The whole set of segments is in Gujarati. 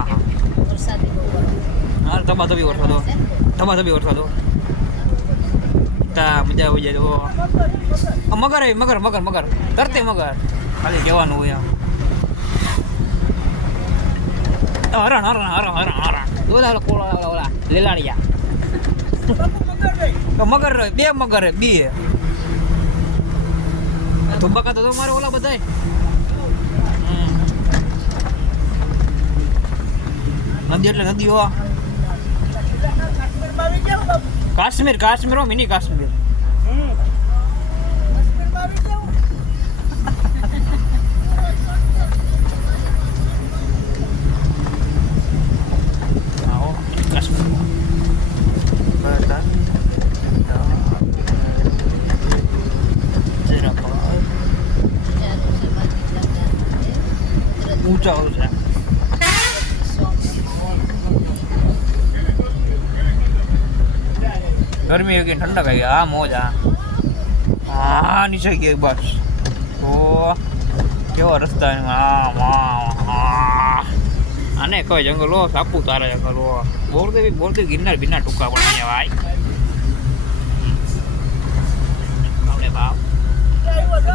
હા હા હા ધબાધબી વરસાદ ધબાધબી વરસાદ તા મજા આવી જાય તો મગર મગર મગર મગર તરતે મગર ખાલી જવાનું હોય આમ હરણ હરણ હરણ હરણ હરણ ઓલા ઓલા ઓલા લીલાડિયા મગર બે મગર બે ધુંબકા તો મારે ઓલા બધાય નદી એટલે નદી હો કાશ્મીર કાશ્મીર હો મિની કાશ્મીર ઊંચા છે ગરમી આવી ગઈ ઠંડક આવી આ મોજ હા નીચે ગઈ બસ ઓ કેવો રસ્તા આને કઈ જંગલ હો સાપુતારા જંગલ હો બોરદેવી ગિરનાર બિરનાર ટૂંકા પણ અહીંયા ભાઈ બાપ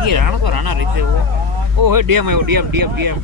રાણા તો રાણા રીતે ઓ હે ડેમ આવ્યો ડેમ ડેમ ડેમ